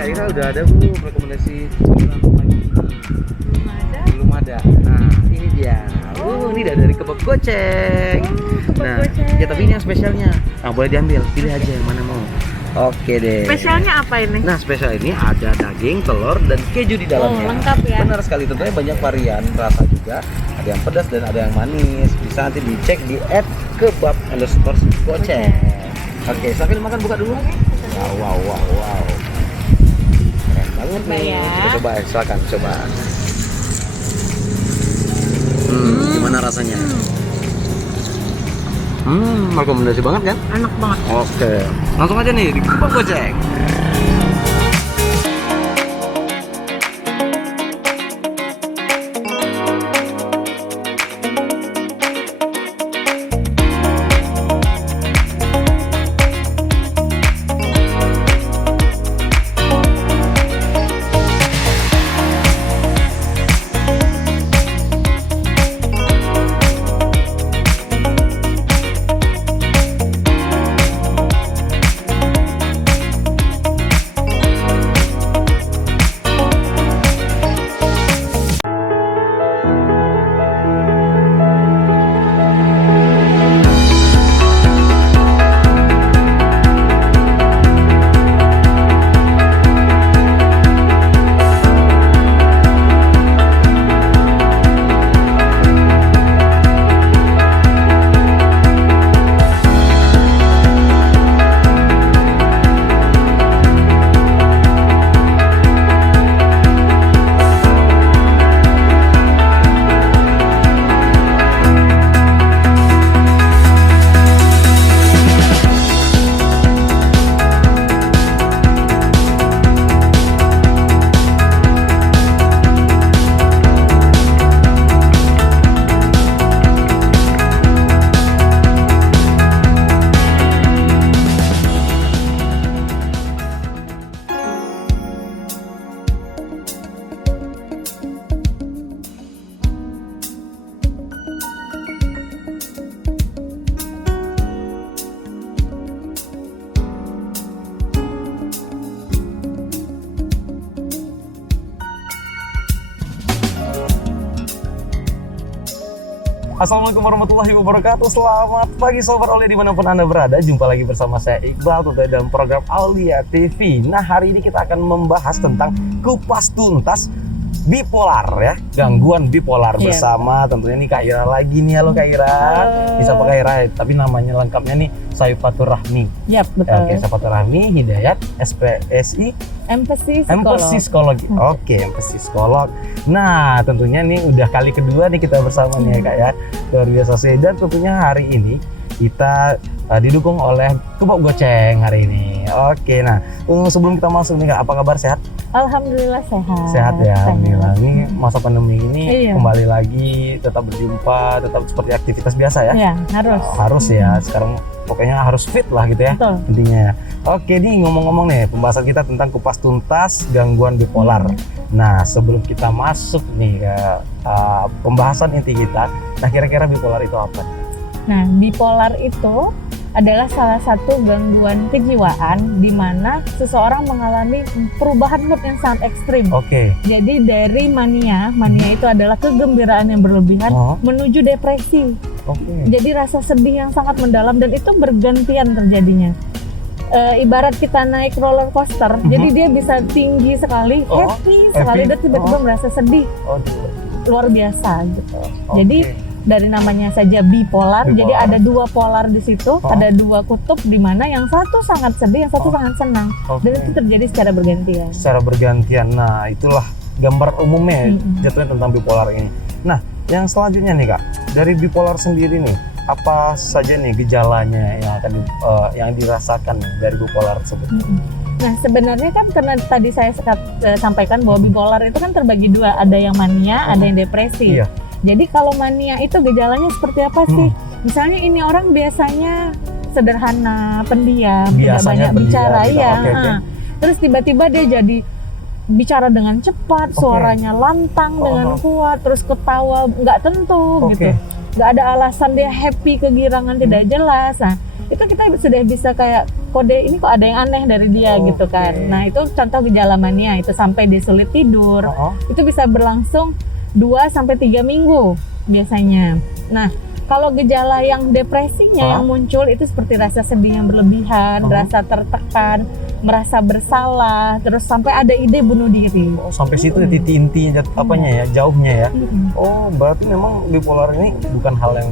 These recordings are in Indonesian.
Kak Ira udah ada belum rekomendasi hiburan pagi ini? Belum ada. Belum ada. Nah, ini dia. Ini dari kebab goceng. Kebab Nah, goceng. ya tapi ini yang spesialnya. Nah, boleh diambil, pilih aja yang mana mau. Oke deh. Spesialnya apa ini? Nah, spesial ini ada daging, telur, dan keju di dalamnya. lengkap ya. Benar sekali, tentunya banyak varian rasa juga. Ada yang pedas dan ada yang manis. Bisa nanti dicek di @kebab_goceng. Oke, sambil makan buka dulu. Wow. Keren banget Coba nih. ya. Kita coba, silakan coba. Gimana rasanya? Rekomendasi banget kan? Enak banget. Oke, langsung aja nih di kebab goceng. Assalamualaikum warahmatullahi wabarakatuh. Selamat pagi Sobat Aulia dimanapun Anda berada. Jumpa lagi bersama saya Iqbal tentunya dalam program Aulia TV. Nah, hari ini kita akan membahas tentang kupas tuntas bipolar ya, gangguan bipolar bersama tentunya nih Kak Ira lagi nih. Halo Kak Ira. Bisa pakai Ira, tapi namanya lengkapnya nih Saifatur Rahmi. Yap, betul. Oke, Saifatur Rahmi Hidayat SPSI Empati psikologi. Oke, empati psikolog. Nah, tentunya nih udah kali kedua nih kita bersama nih ya Kak ya. Luar biasa sih. Dan tentunya hari ini kita didukung oleh Kebab Goceng hari ini. Oke, nah sebelum kita masuk nih Kak, apa kabar, sehat? Alhamdulillah sehat. Sehat ya, alhamdulillah. Ini masa pandemi ini Iya. kembali lagi, tetap berjumpa, tetap seperti aktivitas biasa ya. Iya, harus. Harus ya, sekarang pokoknya harus fit lah gitu ya. Betul. Intinya. Oke nih, ngomong-ngomong nih, pembahasan kita tentang kupas tuntas gangguan bipolar. Nah, sebelum kita masuk nih ke pembahasan inti kita, nah kira-kira bipolar itu apa? Nah, bipolar itu adalah salah satu gangguan kejiwaan di mana seseorang mengalami perubahan mood yang sangat ekstrim. Oke. Jadi dari mania itu adalah kegembiraan yang berlebihan menuju depresi. Oke. Jadi rasa sedih yang sangat mendalam dan itu bergantian terjadinya. Ibarat kita naik roller coaster, jadi dia bisa tinggi sekali, happy sekali, dan tiba-tiba merasa sedih, luar biasa gitu. Jadi dari namanya saja bipolar, jadi ada dua polar di situ, ada dua kutub di mana yang satu sangat sedih, yang satu sangat senang, dan itu terjadi secara bergantian. Secara bergantian. Nah, itulah gambar umumnya jatuhnya tentang bipolar ini. Nah, yang selanjutnya nih Kak, dari bipolar sendiri nih, apa saja nih gejalanya yang akan yang dirasakan dari bipolar tersebut? Nah, sebenarnya kan karena tadi saya sampaikan bahwa bipolar itu kan terbagi dua, ada yang mania, ada yang depresi. Iya. Jadi kalau mania itu gejalanya seperti apa sih? Misalnya ini orang biasanya sederhana, pendiam, tidak banyak bicara, ya. Terus tiba-tiba dia jadi bicara dengan cepat, suaranya lantang dengan kuat, terus ketawa nggak tentu gitu. Nggak ada alasan, dia happy, kegirangan tidak jelas. Nah, itu kita sudah bisa kayak kode ini kok ada yang aneh dari dia gitu kan. Nah itu contoh gejala mania, itu sampai dia sulit tidur, itu bisa berlangsung 2-3 minggu biasanya. Nah kalau gejala yang depresinya yang muncul itu seperti rasa sedih yang berlebihan, rasa tertekan, merasa bersalah, terus sampai ada ide bunuh diri. Oh, sampai situ titik intinya apanya ya, jauhnya ya. Oh, berarti memang bipolar ini bukan hal yang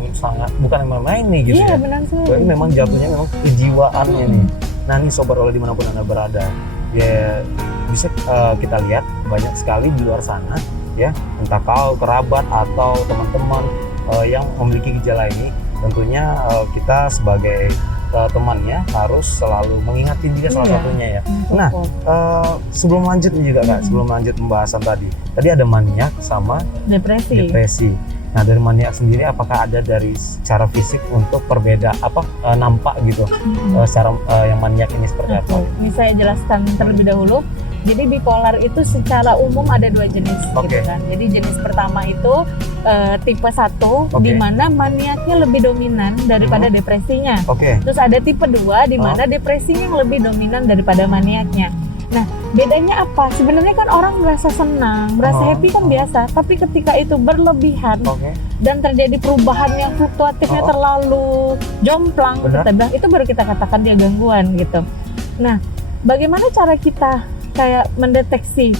bukan yang main-main nih gitu ya. Iya, benar sekali. Berarti memang jatuhnya memang kejiwaannya nih. Nah, ini Sobat Oleh dimanapun Anda berada, ya bisa kita lihat banyak sekali di luar sana ya, entah kau kerabat atau teman-teman yang memiliki gejala ini, tentunya kita sebagai temannya harus selalu mengingatkan dia salah satunya ya. Nah, sebelum lanjut nih juga Kak, sebelum lanjut pembahasan tadi ada maniak sama depresi. Nah, dari maniak sendiri apakah ada dari secara fisik untuk nampak gitu secara yang maniak ini seperti apa? Ini saya jelaskan terlebih dahulu. Jadi bipolar itu secara umum ada 2 jenis gitu kan. Jadi jenis pertama itu tipe 1 di mana maniaknya lebih dominan daripada depresinya. Terus ada tipe 2 di mana depresinya yang lebih dominan daripada maniaknya. Nah, bedanya apa? Sebenarnya kan orang merasa senang, merasa happy kan biasa, tapi ketika itu berlebihan dan terjadi perubahan yang fluktuatifnya terlalu jomplang, itu baru kita katakan dia gangguan gitu. Nah, bagaimana cara kita kayak mendeteksi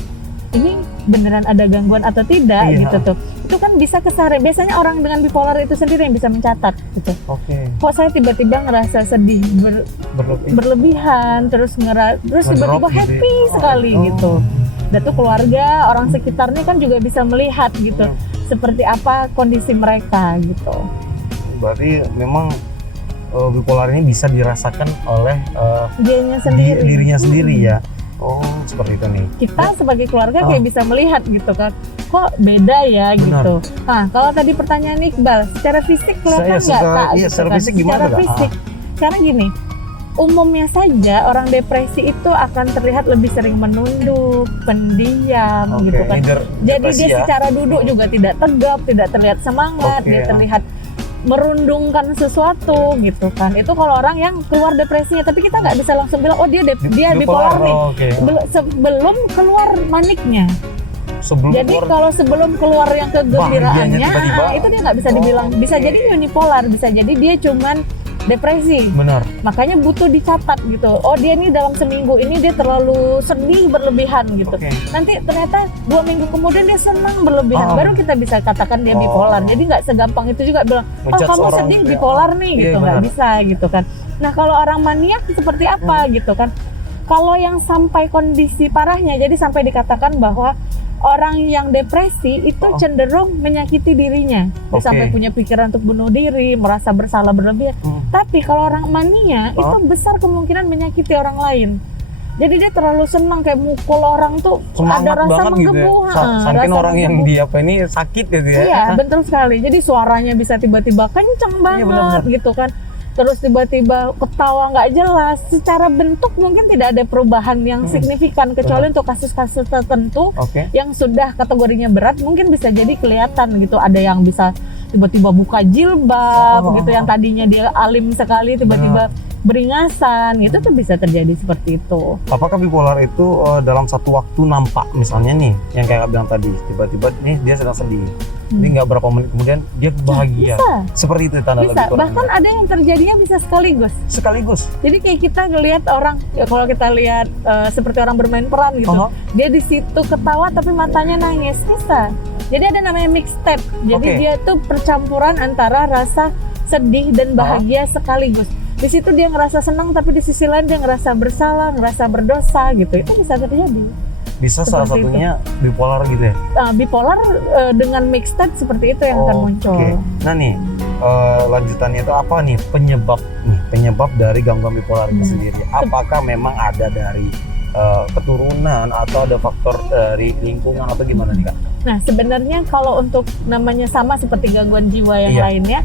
ini beneran ada gangguan atau tidak gitu tuh? Itu kan bisa keseharian. Biasanya orang dengan bipolar itu sendiri yang bisa mencatat gitu. Kok saya tiba-tiba ngerasa sedih berlebihan, terus tiba-tiba happy sekali gitu. Dan tuh keluarga, orang sekitarnya kan juga bisa melihat gitu seperti apa kondisi mereka gitu. Berarti memang bipolar ini bisa dirasakan oleh dirinya sendiri ya. Oh, seperti itu nih. Kita sebagai keluarga kayak bisa melihat gitu kan, kok beda ya gitu. Nah, kalau tadi pertanyaan Iqbal, secara fisik kelihatan nggak Kak? Iya, secara fisik gimana? Secara fisik, karena gini, umumnya saja orang depresi itu akan terlihat lebih sering menunduk, pendiam gitu kan. Jadi dia secara duduk juga tidak tegap, tidak terlihat semangat, dia terlihat merundungkan sesuatu gitu kan. Itu kalau orang yang keluar depresinya, tapi kita nggak bisa langsung bilang oh dia bipolar nih sebelum keluar maniknya. Jadi kalau sebelum keluar yang kegembiraannya itu dia nggak bisa dibilang, bisa jadi unipolar, bisa jadi dia cuman depresi. Makanya butuh dicatat gitu. Oh dia nih dalam seminggu ini dia terlalu sedih berlebihan gitu. Nanti ternyata 2 minggu kemudian dia senang berlebihan. Baru kita bisa katakan dia bipolar. Jadi nggak segampang itu juga bilang, oh kamu sedih bipolar nih gitu. Nggak bisa gitu kan. Nah kalau orang maniak seperti apa gitu kan. Kalau yang sampai kondisi parahnya, jadi sampai dikatakan bahwa orang yang depresi itu cenderung menyakiti dirinya, dia sampai punya pikiran untuk bunuh diri, merasa bersalah berlebihan. Tapi kalau orang mania itu besar kemungkinan menyakiti orang lain. Jadi dia terlalu senang kayak mukul orang tuh, semangat ada rasa menggebu. Gitu ya? Sampai orang yang dia ini sakit gitu ya. Iya, betul sekali. Jadi suaranya bisa tiba-tiba kenceng banget gitu kan. Terus tiba-tiba ketawa nggak jelas. Secara bentuk mungkin tidak ada perubahan yang signifikan, kecuali untuk kasus-kasus tertentu yang sudah kategorinya berat mungkin bisa jadi kelihatan gitu. Ada yang bisa tiba-tiba buka jilbab gitu, yang tadinya dia alim sekali tiba-tiba beringasan, itu tuh bisa terjadi seperti itu. Apakah bipolar itu dalam satu waktu nampak, misalnya nih yang kayak bilang tadi, tiba-tiba nih dia sedang sedih, ini nggak berapa menit kemudian dia bahagia, seperti itu tanda lebih kurang. Bahkan ada yang terjadinya bisa sekaligus. Jadi kayak kita ngelihat orang, ya kalau kita lihat seperti orang bermain peran gitu, dia di situ ketawa tapi matanya nangis, bisa. Jadi ada namanya mixtape. Jadi dia tuh percampuran antara rasa sedih dan bahagia sekaligus. Di situ dia ngerasa senang, tapi di sisi lain dia ngerasa bersalah, ngerasa berdosa gitu. Itu bisa terjadi. Bisa salah satunya bipolar gitu ya? Bipolar dengan mixed state seperti itu yang akan muncul. Nah nih, lanjutannya itu apa nih penyebab dari gangguan bipolar itu sendiri? Apakah memang ada dari keturunan atau ada faktor dari lingkungan atau gimana nih Kak? Nah sebenarnya kalau untuk namanya sama seperti gangguan jiwa yang lainnya,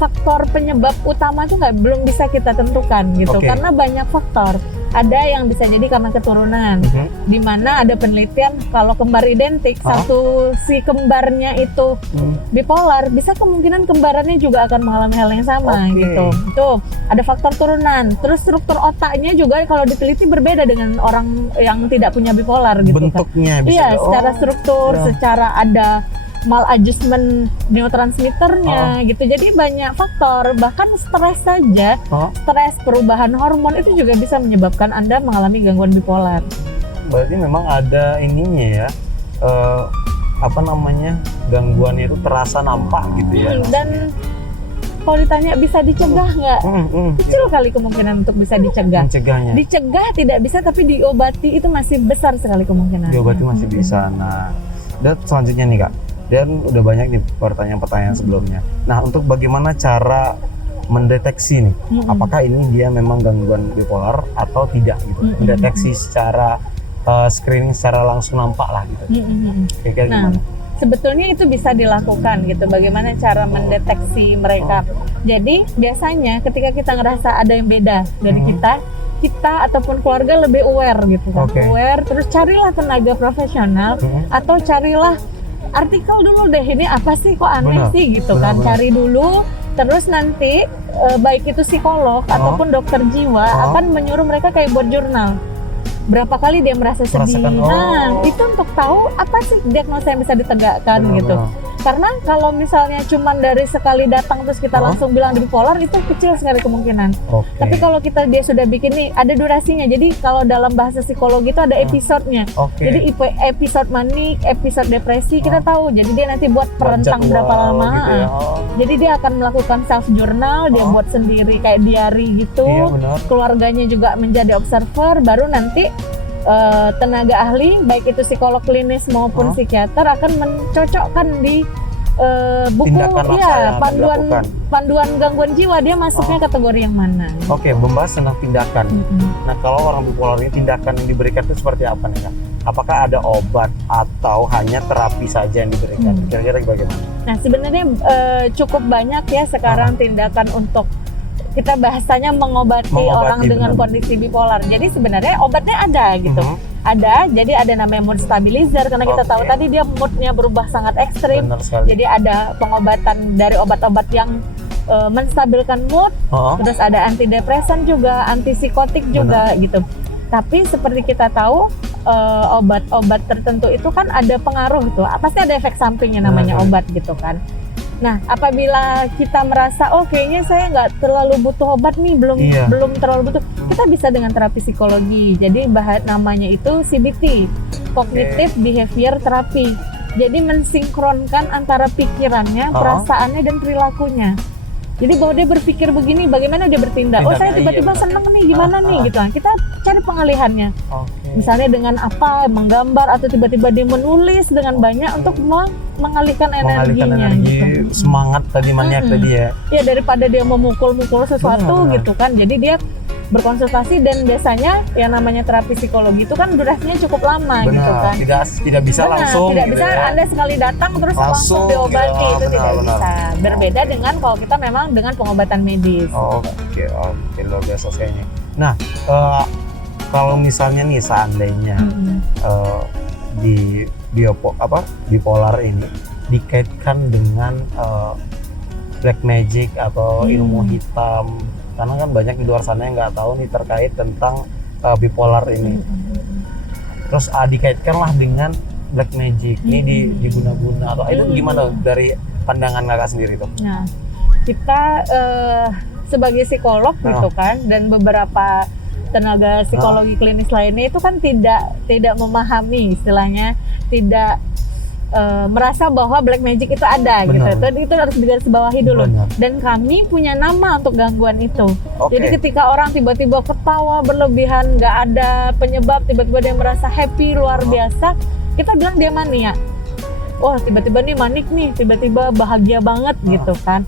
faktor penyebab utama itu belum bisa kita tentukan gitu, karena banyak faktor. Ada yang bisa jadi karena keturunan, di mana ada penelitian kalau kembar identik, satu si kembarnya itu bipolar, bisa kemungkinan kembarannya juga akan mengalami hal yang sama gitu. Itu ada faktor turunan. Terus struktur otaknya juga kalau diteliti berbeda dengan orang yang tidak punya bipolar gitu. Bentuknya kan. Iya, secara struktur, secara ada maladjustment neurotransmitternya gitu. Jadi banyak faktor, bahkan stres saja, stres, perubahan hormon itu juga bisa menyebabkan Anda mengalami gangguan bipolar. Berarti memang ada ininya ya, gangguannya itu terasa nampak gitu ya. Dan kalau ditanya bisa dicegah nggak? Kecil kali kemungkinan untuk bisa dicegah. Mencegahnya. Dicegah tidak bisa, tapi diobati itu masih besar sekali kemungkinan. Diobati masih bisa. Nah, dan selanjutnya nih Kak, dan udah banyak nih pertanyaan-pertanyaan sebelumnya. Nah, untuk bagaimana cara mendeteksi nih, apakah ini dia memang gangguan bipolar atau tidak gitu? Mendeteksi secara screening secara langsung nampak lah gitu. Kira-kira gimana? Sebetulnya itu bisa dilakukan gitu. Bagaimana cara mendeteksi mereka? Jadi biasanya ketika kita ngerasa ada yang beda dari kita ataupun keluarga lebih aware gitu kan. Aware, terus carilah tenaga profesional atau carilah artikel dulu deh, ini apa sih kok aneh sih gitu kan. Cari dulu, terus nanti baik itu psikolog ataupun dokter jiwa akan menyuruh mereka kayak buat jurnal. Berapa kali dia merasa sedih. Nah, itu untuk tahu apa sih diagnosa yang bisa ditegakkan gitu. Karena kalau misalnya cuman dari sekali datang terus kita langsung bilang bipolar, itu kecil sekali kemungkinan. Tapi kalau dia sudah bikin nih, ada durasinya. Jadi kalau dalam bahasa psikologi itu ada episodenya. Jadi episode manik, episode depresi, kita tahu. Jadi dia nanti buat rentang berapa lama. Gitu ya. Jadi dia akan melakukan self journal, dia buat sendiri kayak diary gitu. Keluarganya juga menjadi observer, baru nanti tenaga ahli baik itu psikolog klinis maupun psikiater akan mencocokkan di buku panduan gangguan jiwa dia masuknya kategori yang mana. Membahas tentang tindakan. Nah, kalau orang bipolar ini tindakan yang diberikan itu seperti apa nih Kak? Apakah ada obat atau hanya terapi saja yang diberikan? Kira-kira bagaimana? Nah, sebenarnya cukup banyak ya sekarang tindakan untuk kita bahasanya mengobati orang dengan kondisi bipolar. Jadi sebenarnya obatnya ada gitu. Ada, jadi ada namanya mood stabilizer karena kita tahu tadi dia moodnya berubah sangat ekstrim. Jadi ada pengobatan dari obat-obat yang menstabilkan mood. Terus ada antidepresan juga, antipsikotik juga gitu. Tapi seperti kita tahu obat-obat tertentu itu kan ada pengaruh tuh. Pasti ada efek sampingnya namanya obat gitu kan. Nah, apabila kita merasa kayaknya saya nggak terlalu butuh obat nih, belum terlalu butuh, kita bisa dengan terapi psikologi. Jadi namanya itu CBT, Cognitive Behavior Therapy. Jadi mensinkronkan antara pikirannya, perasaannya dan perilakunya. Jadi bahwa dia berpikir begini, bagaimana dia bertindak. Saya tiba-tiba seneng nih, gimana nih gitu. Kita cari pengalihannya. Misalnya dengan apa, menggambar atau tiba-tiba dia menulis dengan banyak untuk mengalihkan energinya. Gitu. Semangat tadi maniak tadi ya. Ya daripada dia memukul-mukul sesuatu gitu kan. Jadi dia berkonsultasi dan biasanya yang namanya terapi psikologi itu kan durasinya cukup lama gitu kan. Tidak bisa langsung. Tidak bisa Anda sekali datang terus langsung diobati itu tidak bisa. Berbeda dengan kalau kita memang dengan pengobatan medis. Oke, luar biasa kayaknya. Nah, kalau misalnya nih seandainya bipolar ini dikaitkan dengan black magic atau ilmu hitam, karena kan banyak di luar sana yang nggak tahu nih terkait tentang bipolar ini. Terus dikaitkanlah dengan black magic ini diguna-guna atau itu gimana dari pandangan kakak sendiri tuh? Nah, kita sebagai psikolog gitu kan, dan beberapa tenaga psikologi klinis lainnya itu kan tidak memahami, istilahnya tidak merasa bahwa black magic itu ada. Gitu. Itu harus digarisbawahi dulu. Dan kami punya nama untuk gangguan itu. Jadi ketika orang tiba-tiba ketawa berlebihan, nggak ada penyebab, tiba-tiba dia merasa happy luar biasa, kita bilang dia mania. Tiba-tiba nih manik nih, tiba-tiba bahagia banget gitu kan.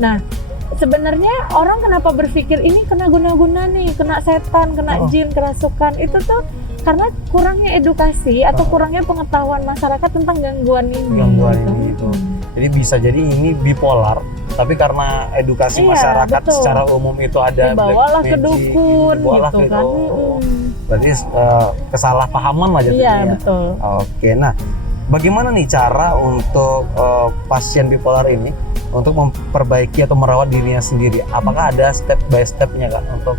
Nah, sebenarnya orang kenapa berpikir ini kena guna-guna nih, kena setan, kena jin, kerasukan, itu tuh karena kurangnya edukasi atau kurangnya pengetahuan masyarakat tentang gangguan ini. Gitu. Jadi bisa jadi ini bipolar Tapi karena edukasi Iya, masyarakat betul. secara umum itu ada Dibawalah black ke magic, dukun dibawalah gitu ke- kan. oh. Berarti kesalahpahaman lah jadinya Iya, ya. betul. Oke, nah bagaimana nih cara untuk pasien bipolar ini untuk memperbaiki atau merawat dirinya sendiri? Apakah ada step by stepnya Kak untuk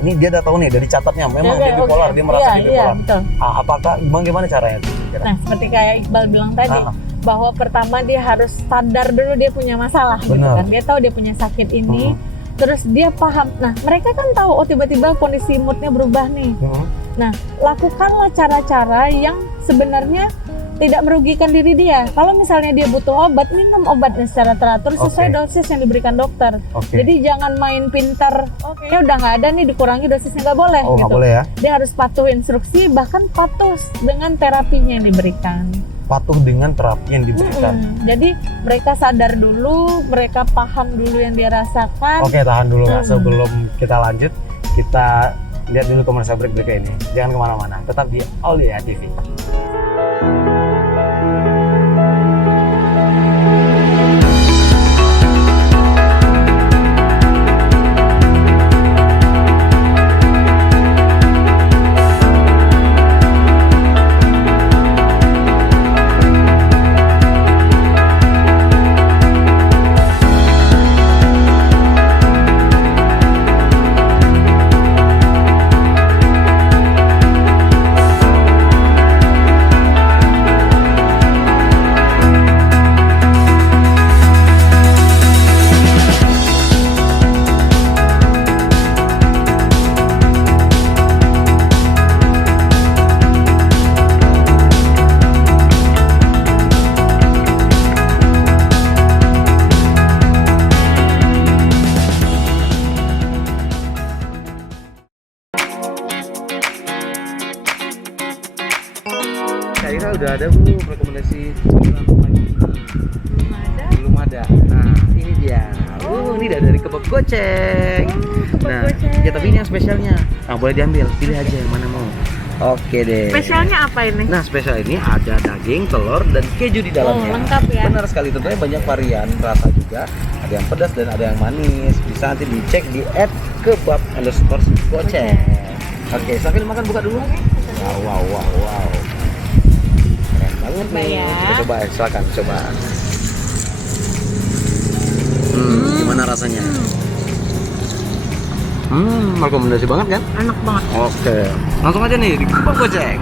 ini dia udah tahu nih dari catatnya memang dia bipolar, dia merasa dia Iya, bipolar. betul. Apakah bagaimana caranya tuh? kira-kira? Nah, seperti kayak Iqbal bilang tadi, Ah, bahwa pertama dia harus sadar dulu dia punya masalah gitu Benar. kan. Dia tahu dia punya sakit ini, terus dia paham. Nah, mereka kan tahu oh tiba-tiba kondisi moodnya berubah nih. Nah, lakukanlah cara-cara yang sebenarnya tidak merugikan diri dia. Kalau misalnya dia butuh obat, minum obatnya secara teratur sesuai Oke. dosis yang diberikan dokter. Oke. Jadi jangan main pintar, oke udah nggak ada nih dikurangi dosisnya, nggak boleh Oh, nggak gitu. boleh ya? Dia harus patuh instruksi, bahkan patuh dengan terapinya yang diberikan. Patuh dengan terapi yang diberikan. Jadi mereka sadar dulu, mereka paham dulu yang dia rasakan. Oke, tahan dulu Kak. Hmm. Sebelum kita lanjut, kita lihat dulu komersial break berikut ini. Jangan kemana-mana, tetap di Aulia TV. Kak Ira udah ada Bu rekomendasi makanan pagi? Belum ada. Belum ada. Nah, ini dia. Ini dari kebab goceng. Kebab Nah, goceng. ya tapi ini yang spesialnya. Nah, boleh diambil, pilih aja yang mana mau. Oke deh. Spesialnya apa ini? Nah, spesial ini ada daging, telur, dan keju di dalamnya. lengkap ya. Benar sekali, tentunya banyak varian rasa juga. Ada yang pedas dan ada yang manis. Bisa nanti dicek di @kebab_goceng. Oke, sambil makan buka dulu. Wow. Keren banget Coba nih. ya. Kita coba, silakan coba. Gimana rasanya? Rekomendasi banget kan? Enak banget. Oke, langsung aja nih di Kebab Goceng.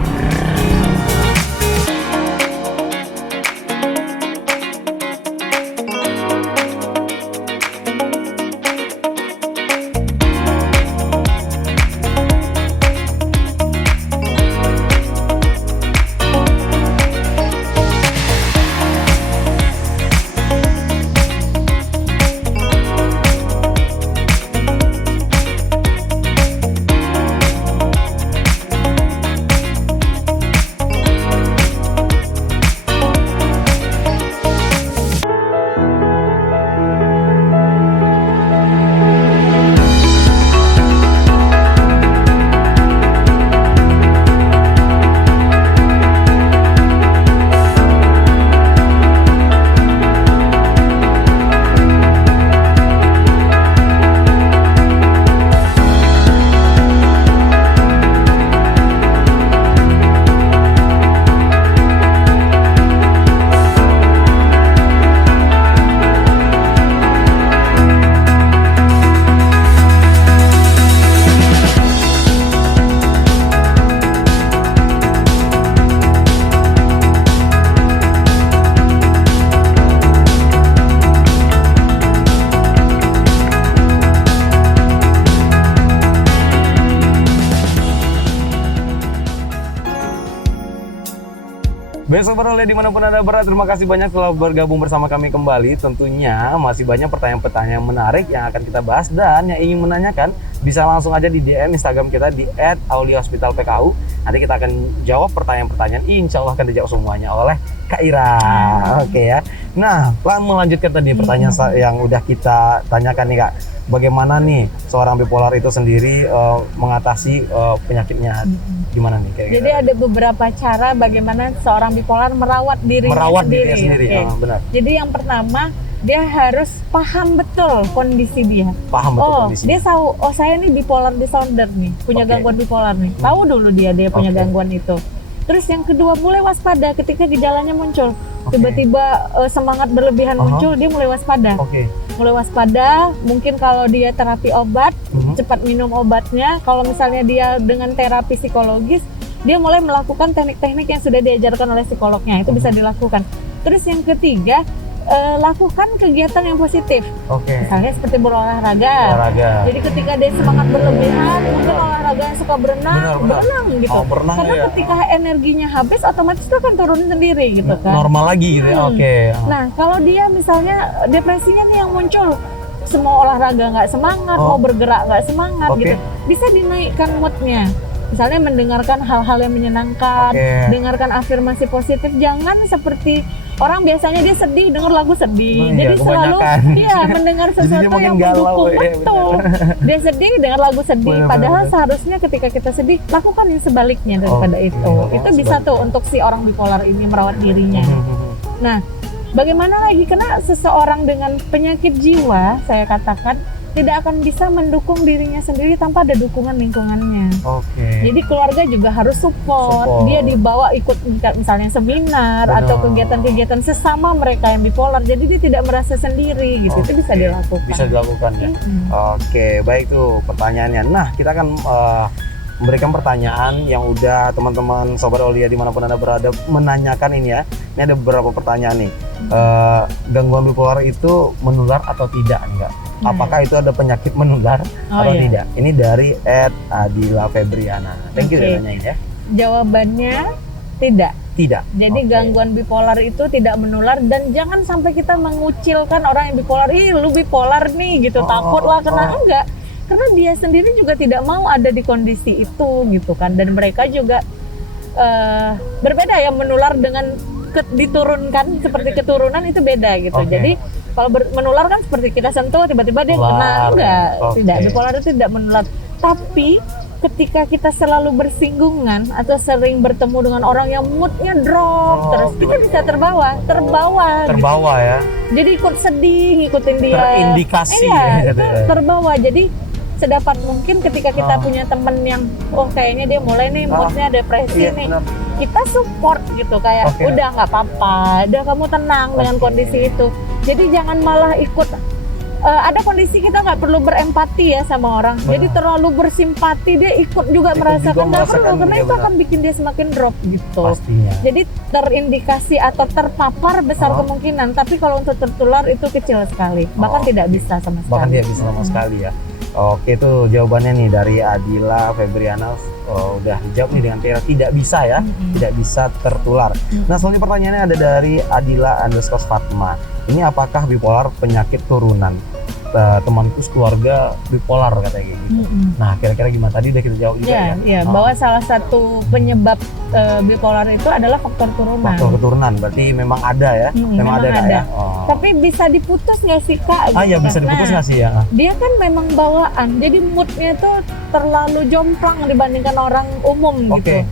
Besok beroleh dimanapun Anda berada, terima kasih banyak telah bergabung bersama kami kembali. Tentunya masih banyak pertanyaan-pertanyaan menarik yang akan kita bahas, dan yang ingin menanyakan bisa langsung aja di DM Instagram kita di @auliahospitalpku. Nanti kita akan jawab pertanyaan-pertanyaan, insya Allah akan dijawab semuanya oleh Kak Ira. Oke ya. Nah, melanjutkan tadi pertanyaan yang udah kita tanyakan nih Kak. Bagaimana nih seorang bipolar itu sendiri mengatasi penyakitnya? Gimana nih kayak Jadi ada beberapa cara bagaimana seorang bipolar merawat dirinya sendiri. dirinya sendiri. Oke. Benar. Jadi yang pertama dia harus paham betul kondisi dia. Paham betul kondisi. Dia tahu, oh saya nih bipolar disorder nih, punya gangguan bipolar nih. Tahu dulu dia punya gangguan itu. Terus yang kedua, mulai waspada ketika gejalanya muncul. Tiba-tiba semangat berlebihan muncul, dia mulai waspada. Mulai waspada, mungkin kalau dia terapi obat, cepat minum obatnya. Kalau misalnya dia dengan terapi psikologis, dia mulai melakukan teknik-teknik yang sudah diajarkan oleh psikolognya. Itu bisa dilakukan. Terus yang ketiga, lakukan kegiatan yang positif. Misalnya seperti berolahraga. Jadi ketika dia semangat berlebihan, mungkin olahraga yang suka berenang gitu. Karena ketika energinya habis, otomatis itu akan turun sendiri gitu kan. Normal lagi gitu ya. Nah, kalau dia misalnya depresinya nih yang muncul, semua olahraga nggak semangat, mau bergerak nggak semangat gitu, bisa dinaikkan moodnya. Misalnya mendengarkan hal-hal yang menyenangkan, dengarkan afirmasi positif. Jangan seperti orang biasanya dia sedih, dengar lagu sedih. Jadi selalu mendengar sesuatu yang mendukung. Betul. Dia sedih, dengar lagu sedih. Padahal seharusnya ketika kita sedih, lakukan yang sebaliknya daripada itu. Itu bisa tuh untuk si orang bipolar ini merawat dirinya. Nah, bagaimana lagi karena seseorang dengan penyakit jiwa, saya katakan, tidak akan bisa mendukung dirinya sendiri tanpa ada dukungan lingkungannya. Jadi keluarga juga harus support. Dia dibawa ikut misalnya seminar atau kegiatan-kegiatan sesama mereka yang bipolar. Jadi dia tidak merasa sendiri gitu. Itu bisa dilakukan. Bisa dilakukan ya. Baik tuh pertanyaannya. Nah, kita akan memberikan pertanyaan yang udah teman-teman Sobat Aulia dimanapun Anda berada menanyakan ini ya. Ini ada beberapa pertanyaan nih. Gangguan bipolar itu menular atau tidak? Enggak. Apakah itu ada penyakit menular atau tidak? Ini dari @Adila Febriana. Thank you udah nanyain ya. Jawabannya tidak. Tidak. Jadi gangguan bipolar itu tidak menular dan jangan sampai kita mengucilkan orang yang bipolar. Ih, lu bipolar nih gitu. Takutlah kena enggak. Karena dia sendiri juga tidak mau ada di kondisi itu gitu kan. Dan mereka juga berbeda ya, menular dengan diturunkan seperti keturunan itu beda gitu. Jadi kalau menular kan seperti kita sentuh tiba-tiba dia kena, enggak, tidak. Bipolar itu tidak menular. Tapi ketika kita selalu bersinggungan atau sering bertemu dengan orang yang moodnya drop terus, kita bisa terbawa gitu. Ya. Jadi ikut sedih, ngikutin dia. Terindikasi terbawa. Jadi sedapat mungkin ketika kita punya temen yang kayaknya dia mulai nih moodnya depresi nih. Kita support gitu kayak udah nggak apa-apa, udah kamu tenang dengan kondisi itu. Jadi jangan malah ikut ada kondisi kita nggak perlu berempati ya sama orang. Jadi terlalu bersimpati dia ikut juga merasakan nggak perlu karena itu akan bikin dia semakin drop gitu. Pastinya. Jadi terindikasi atau terpapar besar kemungkinan, tapi kalau untuk tertular itu kecil sekali, bahkan tidak bisa sama sekali. Bahkan tidak bisa sama sekali ya. Oke, itu jawabannya nih dari Adila Febriana. Udah dijawab nih dengan tidak bisa ya, tidak bisa tertular. Nah, selanjutnya pertanyaannya ada dari Adila_Fatma. Ini apakah bipolar penyakit turunan? Temanku keluarga bipolar katanya gitu. Nah, kira-kira gimana? Tadi udah kita jawab juga ya. Iya, bahwa salah satu penyebab bipolar itu adalah faktor turunan. Faktor keturunan, berarti memang ada ya? Memang ada. Ya? Tapi bisa diputus nggak sih Kak? Iya, bisa diputus nggak sih ya? Dia kan memang bawaan, jadi moodnya tuh terlalu jomplang dibandingkan orang umum gitu.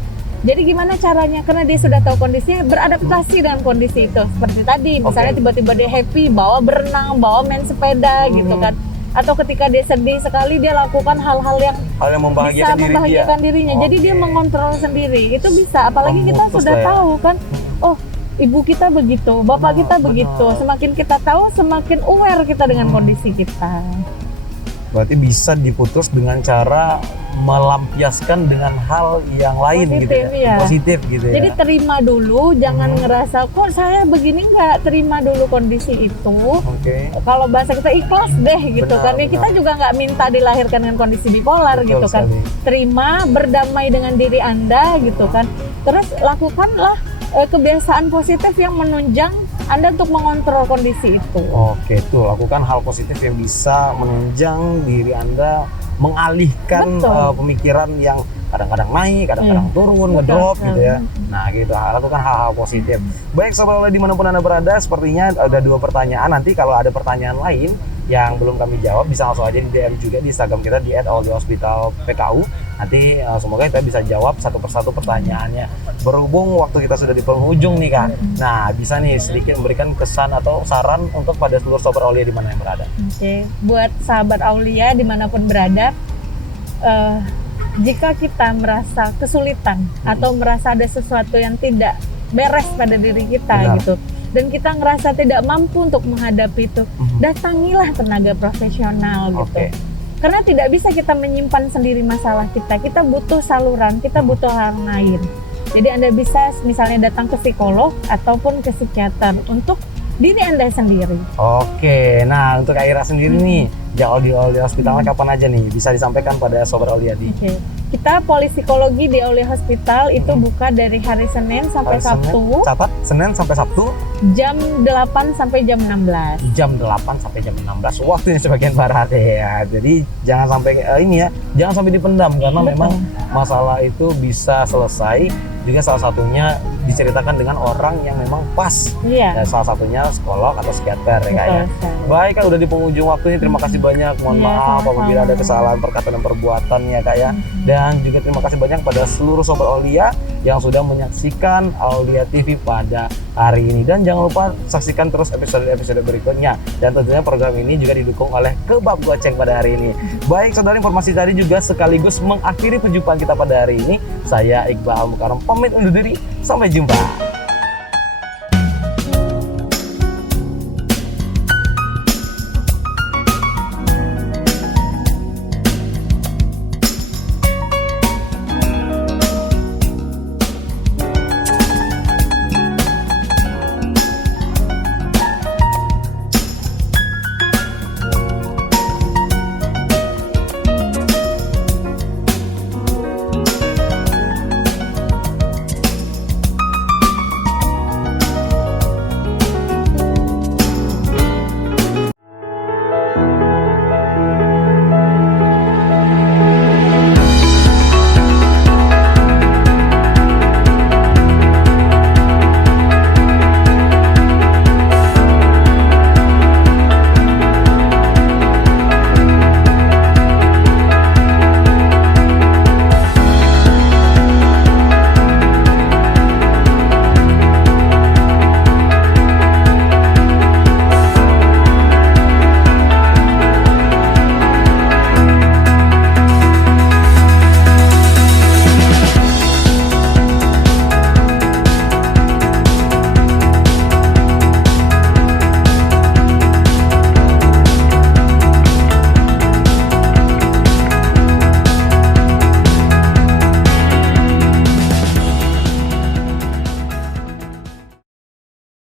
Jadi gimana caranya? Karena dia sudah tahu kondisinya, beradaptasi dengan kondisi itu. Seperti tadi, misalnya tiba-tiba dia happy, bawa berenang, bawa main sepeda gitu kan. Atau ketika dia sedih sekali, dia lakukan hal-hal yang bisa membahagiakan dirinya. Jadi dia mengontrol sendiri. Itu bisa, apalagi kita sudah tahu kan, oh ibu kita begitu, bapak kita begitu. Semakin kita tahu, semakin aware kita dengan kondisi kita. Berarti bisa diputus dengan cara melampiaskan dengan hal yang lain gitu ya, positif gitu ya. Jadi terima dulu, jangan ngerasa kok saya begini, nggak, terima dulu kondisi itu. Kalau bahasa kita ikhlas deh gitu kan. Ya kita juga nggak minta dilahirkan dengan kondisi bipolar gitu kan. Terima, berdamai dengan diri Anda gitu kan. Terus lakukanlah kebiasaan positif yang menunjang Anda untuk mengontrol kondisi itu. Tuh lakukan hal positif yang bisa menunjang diri Anda, mengalihkan pemikiran yang kadang-kadang naik, kadang-kadang turun, ngedrop gitu ya. Nah gitu, lakukan hal-hal positif. Baik Sobat Aulia dimanapun Anda berada, sepertinya ada 2 pertanyaan. Nanti kalau ada pertanyaan lain yang belum kami jawab bisa langsung aja di DM juga di Instagram kita di @aulihospitalpku. Nanti semoga kita bisa jawab satu persatu pertanyaannya. Berhubung waktu kita sudah di penghujung nih Kak, nah bisa nih sedikit memberikan kesan atau saran untuk pada seluruh sobat Aulia di mana yang berada. Oke, buat sahabat Aulia dimanapun berada, jika kita merasa kesulitan atau merasa ada sesuatu yang tidak beres pada diri kita Benar. gitu, dan kita ngerasa tidak mampu untuk menghadapi itu, datangilah tenaga profesional gitu. Karena tidak bisa kita menyimpan sendiri masalah kita. Kita butuh saluran, kita butuh hal lain. Jadi Anda bisa misalnya datang ke psikolog ataupun ke psikiater untuk diri Anda sendiri. Oke, nah untuk Kak Ira sendiri nih, Aulia Hospital kapan aja nih bisa disampaikan pada sobat Aulia nih? Oke. Kita Polipsikologi di Aulia Hospital itu buka dari hari Senin sampai Sabtu. Catat, Senin sampai Sabtu. Jam 8 sampai jam 16. Jam 8 sampai jam 16 waktunya sebagian barat ya. Jadi jangan sampai jangan sampai dipendam karena memang masalah itu bisa selesai juga salah satunya diceritakan dengan orang yang memang pas. Iya. Dan salah satunya psikolog atau psikiater ya Kak ya. Betul. Baik Kak, udah di penghujung waktunya, terima kasih banyak. Mohon Iya, maaf sama-sama. apabila ada kesalahan perkataan dan perbuatan ya Kak ya. Dan juga terima kasih banyak pada seluruh sobat Aulia yang sudah menyaksikan Aulia TV pada hari ini. Dan jangan lupa saksikan terus episode-episode berikutnya. Dan tentunya program ini juga didukung oleh Kebab Goceng pada hari ini. Baik saudara, informasi tadi juga sekaligus mengakhiri perjumpaan kita pada hari ini. Saya Iqbal Al Mukarram pamit undur diri. Sampai jumpa.